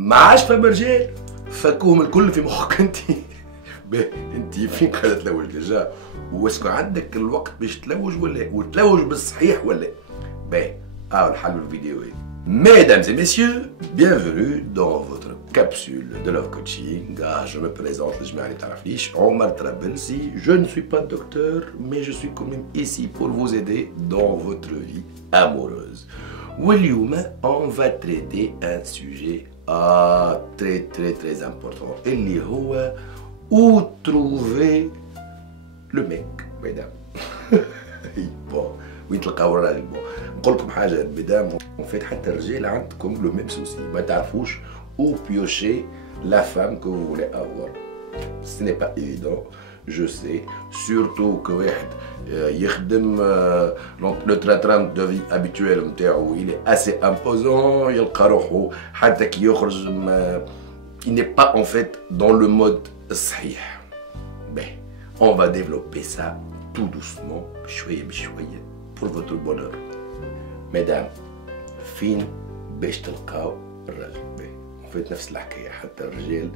ما عادش فما رجال، فكوهم الكل في مخك انت. انت فين قاعده تلوج ديجا؟ واسكو عندك الوقت باش تلوج ولا وتلوج بالصحيح ولا؟ باهي الحل الفيديو هي. Mesdames et messieurs, bienvenue dans votre capsule de Love Coaching. Je me présente, je m'appelle Omar Trabelsi. Je ne suis pas docteur, mais je suis quand même ici pour vous aider dans votre vie amoureuse. واليوم on va traiter un sujet très important. اللي هو où trouver le mec, mesdames. Bon. وين تلقاو الراجل؟ نقول لكم حاجه مدام، وفيت حتى الرجال عندكم لو ميم سوسي، ما تعرفوش او بيوشي لا فام كو فولي افوار. سي ني با ايفيدون، جو سي، سورتو كواحد يخدم لو تراتران دو في ابيتويل نتاعو يلي اسي امبوزون، يلقى روحو حتى كي يخرج il n'est pas en fait dans le mode الصحيح. باهي on va développer ça tout doucement بشويه بشويه pour votre bonheur. Mesdames, فين باش تلقاو الراجل؟ باهي فات نفس الحكايه، حتى الرجال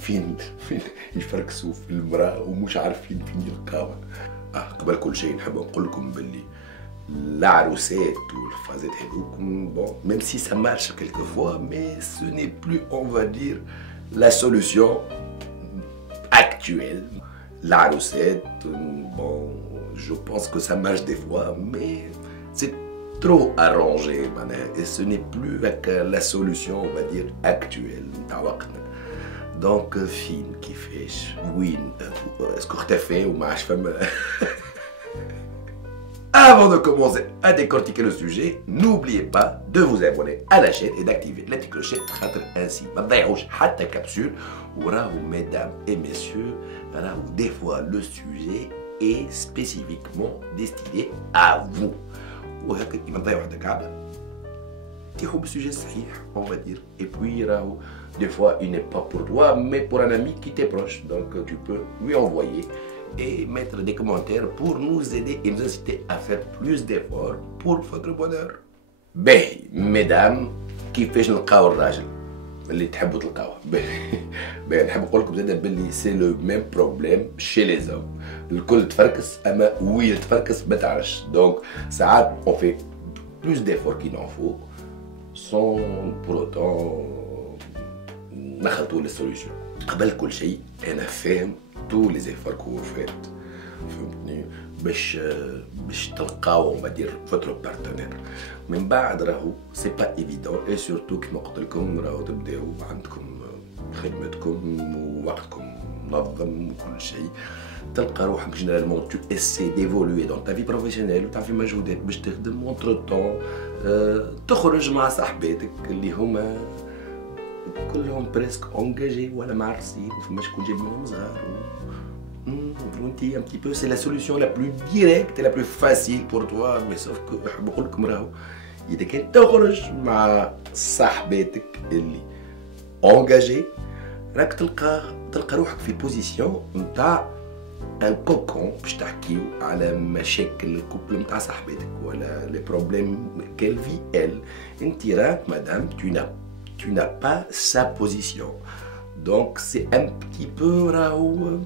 فين يفركسوا في المراه ومش عارفين فين يلقاوها. قبل كل شيء نحب نقول لكم باللي العروسات والفازات هذوكم bon même si ça marche quelquefois mais ce n'est plus on va dire la solution actuelle. العروسات bon je pense que ça marche des fois mais c'est trop arrangé et ce n'est plus avec la solution on va dire actuelle نتاع وقتنا. donc فين كيفاش وين اسكو اختفى وما عادش فما. Avant de commencer à décortiquer le sujet, n'oubliez pas de vous abonner à la chaîne et d'activer la petite clochette ainsi ما تضيعوش حتى كابسول. وراهو mesdames et messieurs راهو des fois le sujet est spécifiquement destiné à vous. وهكا كيما نضيعو حتى كعبة تيحو بالسوجي الصحيح on va dire. et puis راهو des fois il n'est pas pour toi mais pour un ami qui t'est proche, donc tu peux lui envoyer et mettre des commentaires pour nous aider et nous inciter à faire plus d'efforts pour votre bonheur. باهي mesdames كيفاش نلقاو الراجل اللي تحبوا تلقاوه؟ باهي نحب نقول لكم زاد باللي سي لو ميم بروبليم شي لي زوم. الكل تفركس اما وين تفركس ما تعرفش. دونك ساعات اون في بلوس ديفور كي نون فو سون بور اوتون نخلطوا لي سوليسيون. قبل كل شيء انا فاهم تو لي زيفور كو فات فهمتني باش تلقاو اون دير فوتر بارتنير. من بعد راهو سي با ايفيدون اي سورتو كيما قلت لكم راهو تبداو عندكم خدمتكم ووقتكم منظم وكل شيء، تلقى روحك جينيرالمون تو اسي ديفولوي دون تا في بروفيسيونيل وتعرفي مجهودات باش تخدم اونتر طون تخرج مع صاحباتك اللي هما كلهم بريسك اونجاجي ولا معرسين وفما شكون جايب منهم صغار. فهمتي un petit peu c'est la solution la plus directe et la plus facile pour toi mais sauf que نحب نقول لكم راهو إذا كان تخرج مع صاحباتك اللي اونجاجي راك تلقى روحك في بوزيسيون نتاع ان كوكون باش تحكيو على مشاكل الكوبل نتاع صاحباتك ولا لي بروبليم كيل في ال. انت راك مدام tu n'as pas sa position. donc c'est un petit peu راهو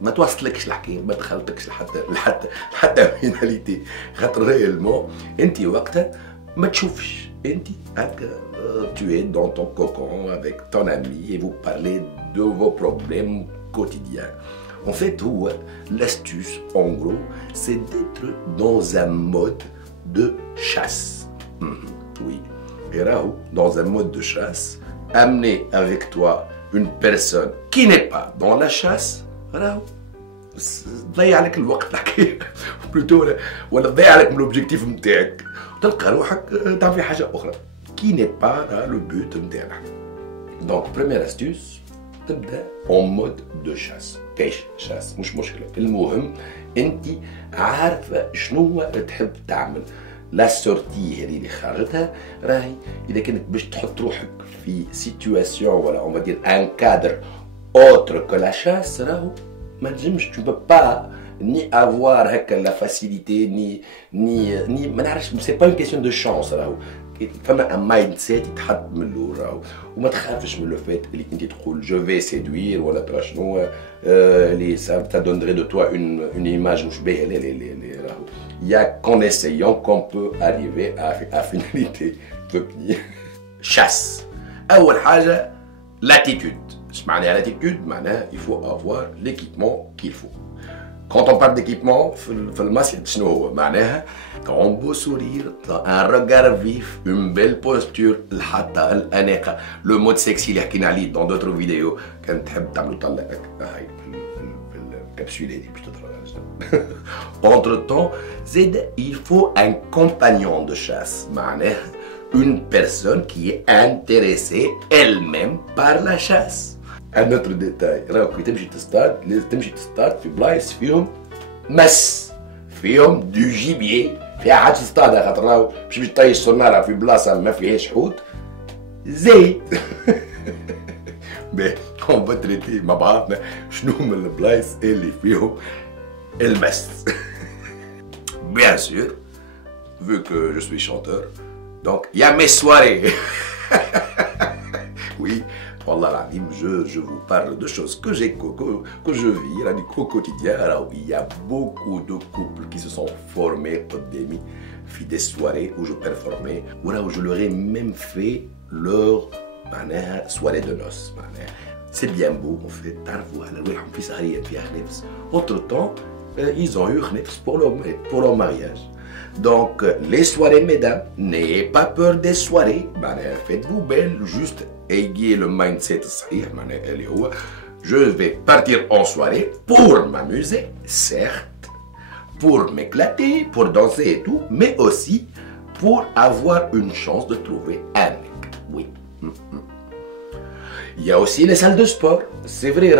ما توصلكش الحكايه، ما دخلتكش لحتى فيناليتي، خاطر ريالمون انت وقتها ما تشوفش انت هكا tu es dans ton cocon avec ton ami et vous parlez de vos problèmes quotidiens. En fait هو l'astuce en gros c'est d'être dans un mode de chasse. oui et راهو dans un mode de chasse amener avec toi une personne qui n'est pas dans la chasse راهو تضيع عليك الوقت الحكايه بلوتو ولا تضيع عليك من الاوبجيكتيف نتاعك وتلقى روحك تعمل في حاجه اخرى كي ني با لو بوت نتاعنا. دونك بريمير استيوس تبدا اون مود دو شاس. كايش شاس مش مشكله، المهم انت عارفه شنو تحب تعمل. لا سورتي هذه اللي خرجتها راهي اذا كانت باش تحط روحك في سيتواسيون ولا اون فادير ان كادر autre que la chasse راهو ما تنجمش tu peux pas ni avoir هكا la facilité ni ما نعرفش c'est pas une question de chance راهو فما ان مايند سيت يتحط من الاول راهو وما تخافش من لو فات اللي انت تقول جو في سيدوير ولا ترى شنو اللي ça donnerait de toi une image مش باهيه لا راهو il y a qu'en essayant qu'on peut arriver à finalité chasse اول حاجه l'attitude اش معناها l'attitude معناها il faut avoir l'équipement qu'il faut. Quand on parle d'équipement, في المصيد شنو هو؟ معناها un beau sourire, un regard vif, une belle posture, الحطة الأناقة، le mode sexy اللي حكينا عليه dans d'autres vidéos كان تحب تعملوا طلقك هاي في الكبسولة دي باش تطلع. Entre temps, زيد il faut un compagnon de chasse معناها une personne qui est intéressée elle-même par la chasse. Un autre détail, راهو كي تمشي تصطاد لازم تمشي تصطاد في بلايص فيهم مس فيهم دو جيبيي فيها حاجة تصطادها خاطر راهو باش تطيش صنارة في بلاصة ما فيهاش حوت زيت. باهي اون با تريتي مع بعضنا شنو من البلايص اللي فيهم المس. Bien sûr, vu que je suis chanteur, donc il y a mes soirées. Oui. Wallah l'azim, je vous parle de choses que je vis là, au quotidien. Alors, il y a beaucoup de couples qui se sont formés au début, fit des soirées où je performais, où je leur ai même fait leur soirée de noces. C'est bien beau, en fait. Entre-temps, ils ont eu pour leur mariage. Donc, les soirées, mesdames, n'ayez pas peur des soirées. Faites-vous belle, juste ayez le mindset صحيح معناها اللي هو je vais partir en soirée pour m'amuser, certes, pour m'éclater, pour danser et tout, mais aussi pour avoir une chance de trouver un mec. Oui. Il y a aussi les salles de sport. C'est vrai,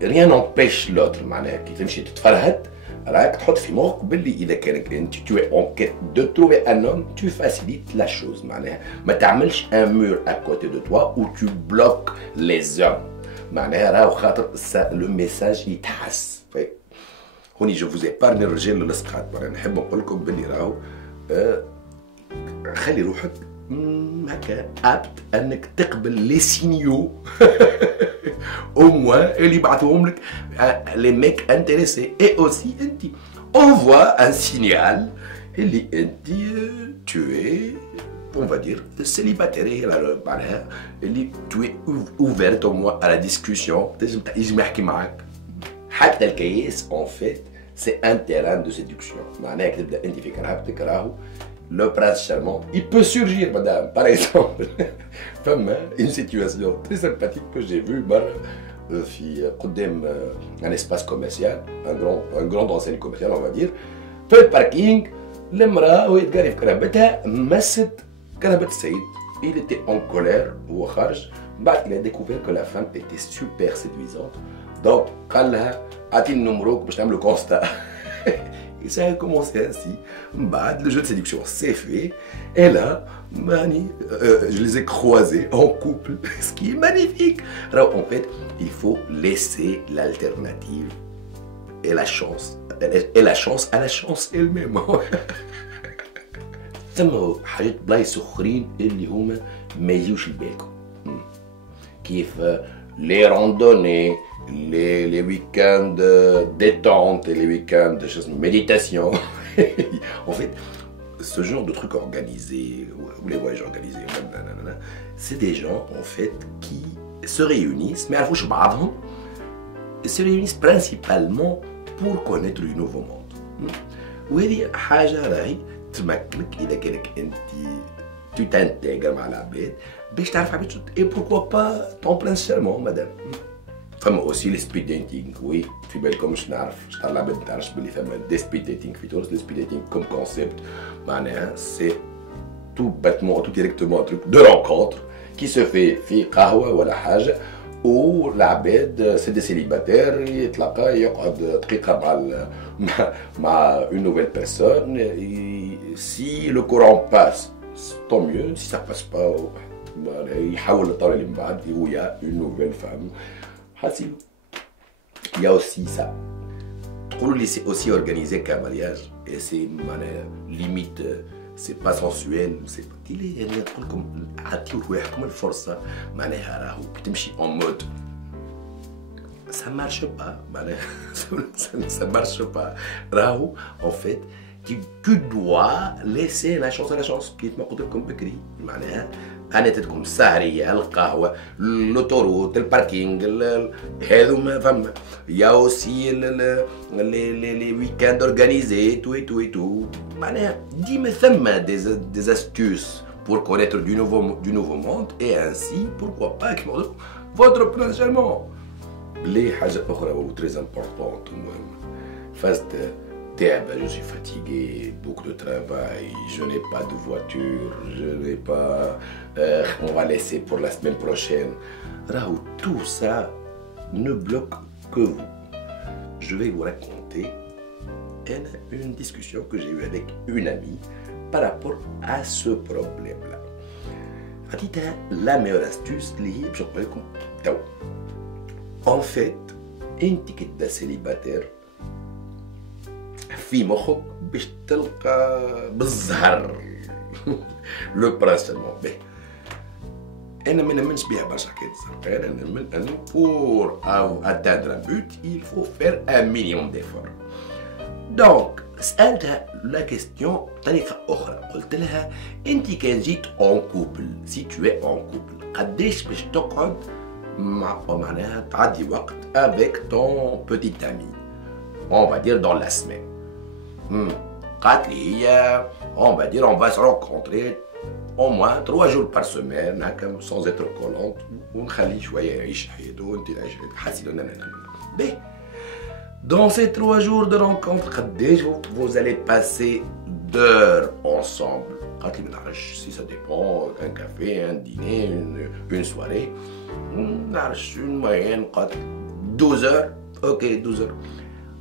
rien n'empêche l'autre. معناها كي تمشي تتفرهد راك تحط في مخك باللي اذا كانك انت tu es en quête de trouver un homme, tu facilites la chose معناها ما تعملش un mur à côté de toi où tu bloques les hommes معناها راهو خاطر le message يتحس. هوني جو فوز ايبارني الرجال الاسقاط معناها نحب نقول لكم باللي راهو خلي روحك هكا ابت انك تقبل لي سينيو au moins اللي يبعثوهم لك les mecs intéressés et aussi انت envoie un signal اللي انت tu es on va dire célibataire معناها اللي tu es ouverte au moins à la discussion تنجم يجي يحكي معاك حتى الكياس en fait c'est un terrain de séduction معناها تبدا انت في كرهبتك راهو le prince charmant, il peut surgir, madame. Par exemple, une situation très sympathique que j'ai vue, un espace commercial, un grand enseigne commercial, on va dire. Fait le parking, l'emra, où il arrive كرهبتها مسد كرهبة السيد. Il était en colère, ou kharj. Il a découvert que la femme était super séduisante. Donc, قال لها أعطيني النمرو باش نعمل le constat. Et ça a commencé ainsi. Le jeu de séduction s'est fait. Et là, je les ai croisés en couple, ce qui est magnifique. Alors en fait, il faut laisser l'alternative et la chance. Et la chance à la chance elle-même. ثم حاجات بلايص اخرين اللي هما ما يجيوش لبالكم. كيف les randonnées, les week-ends détente et les week-ends de méditation. En fait, ce genre de trucs organisés, ou les voyages organisés, c'est des gens en fait qui se réunissent, mais à la fois se réunissent principalement pour connaître le nouveau monde. وهذه حاجة راهي تمكنك إذا كانك أنت tu t'intègres مع العباد باش تعرف عباد et pourquoi pas ton prince charmant madame. فما aussi les speed dating. Oui, في بالكم مش نعرف شطار العباد ما تعرفش باللي فما des speed dating في تونس. les speed dating comme concept معناها c'est tout bêtement tout directement un truc de rencontre qui se fait في قهوة ولا حاجة و العباد سي دي سيليباتير يتلاقى يقعد دقيقة مع une nouvelle personne. Si le courant passe tant mieux, si ça passe pas يحاول الطريق اللي من بعد où il y a une nouvelle femme. Il y a aussi ça. C'est aussi organisé qu'un mariage et c'est limite سي با سونسويل سي با اللي يعني نقول لكم عطيو رواحكم الفرصه معناها راهو كي تمشي اون مود ça marche pas معناها ça marche pas راهو en fait tu dois laisser la chance à la chance كيف ما قلت لكم بكري معناها انا تتكم السهريه القهوه لوتوروت الباركينغ هذوما فما يا اوسي لي ويكاند اورغانيزي تو معناها ديما ثم des astuces pour connaître du nouveau monde et ainsi pourquoi pas كيما نقول votre prochainement les حاجه اخرى و très importante المهم فاست je suis fatigué, beaucoup de travail, je n'ai pas de voiture, je n'ai pas... on va laisser pour la semaine prochaine. Raoult, tout ça ne bloque que vous. Je vais vous raconter une discussion que j'ai eue avec une amie par rapport à ce problème-là. La meilleure astuce, en fait, une ticket de célibataire, في مخك باش تلقى بالزهر لو برانسيمون به انا ما نمنش بها برشا حكايه الزهر انا نمن انه بور اتاندر ان بوت il faut faire un minimum d'effort دونك سالتها لا كيستيون بطريقه اخرى قلت لها انت كان جيت اون كوبل سي تو اي اون كوبل قداش باش تقعد معناها تعدي وقت avec ton petit ami on va dire dans la semaine on va dire on va se rencontrer au moins 3 jours par semaine sans être collante ونخلي شويه يعيش حياته وانت تعيش حاسين dans ces 3 jours de rencontre قداش vous allez passer d'heures ensemble قالت لي ما نعرفش si ça dépend un café un dîner une soirée ما نعرفش une moyenne قالت 12 heures ok 12 heures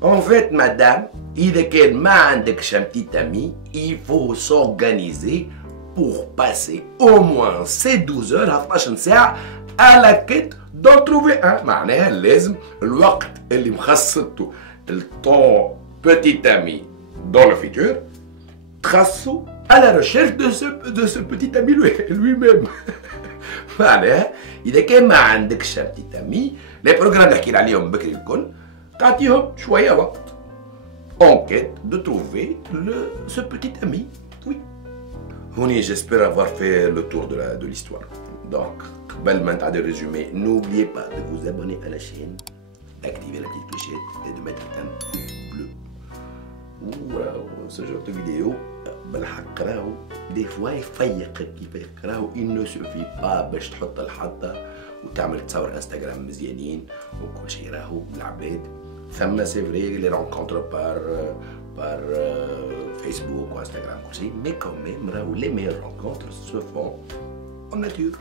en fait madame إذا كان ما عندكش un petit ami, il faut s'organiser pour passer au moins ces 12 heures 12 ساعة à la quête d'en trouver un. معناها لازم الوقت اللي مخصصته ton petit ami dans le futur تخصصه à la recherche de ce petit ami lui-même. معناها إذا كان ما عندكش un petit ami, les programmes نحكي عليهم بكري الكل تعطيهم شوية وقت. En quête de trouver ce petit ami, oui. Honi, j'espère avoir fait le tour de l'histoire. Donc, belle main de résumé. N'oubliez pas de vous abonner à la chaîne, d'activer la petite clochette et de mettre un pouce bleu. Voilà, ce genre de vidéo, des fois il ne suffit pas باش تحط الحطة وتعمل تصور انستغرام مزيانين وكل شيء راهو بالعباد. ثم c'est vrai les rencontres par Facebook ou Instagram mais quand même les meilleures rencontres se font en nature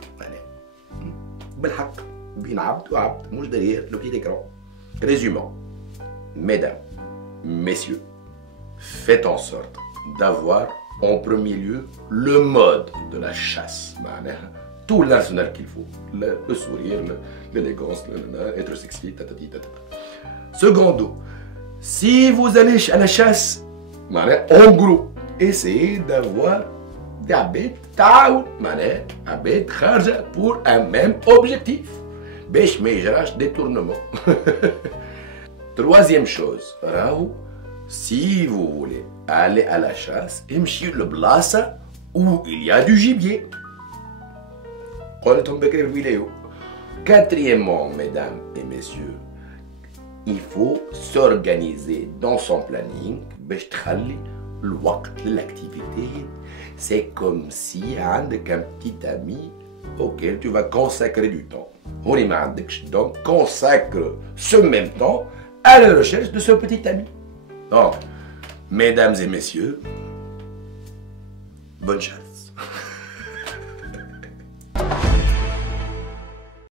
بالحق بين عبد وعبد مش derrière le petit écran. Résumons, mesdames, messieurs, faites en sorte d'avoir en premier lieu le mode de la chasse, tout l'arsenal qu'il faut, le sourire, l'élégance, être sexy, tatati tatata. Secondo, si vous allez à la chasse, en groupe, essayez d'avoir des abêtes taoun, abêtes kharja pour un même objectif. Bech mejrash détournement. Troisième chose, Raou, si vous voulez aller à la chasse, imchi le blasa où il y a du gibier. Quatrièmement, mesdames et messieurs, il faut s'organiser dans son planning باش تخلي الوقت للactivité. C'est comme si عندك un petit ami auquel tu vas consacrer du temps. Donc consacre ce même temps à la recherche de ce petit ami. Donc, mesdames et messieurs, bonne chance.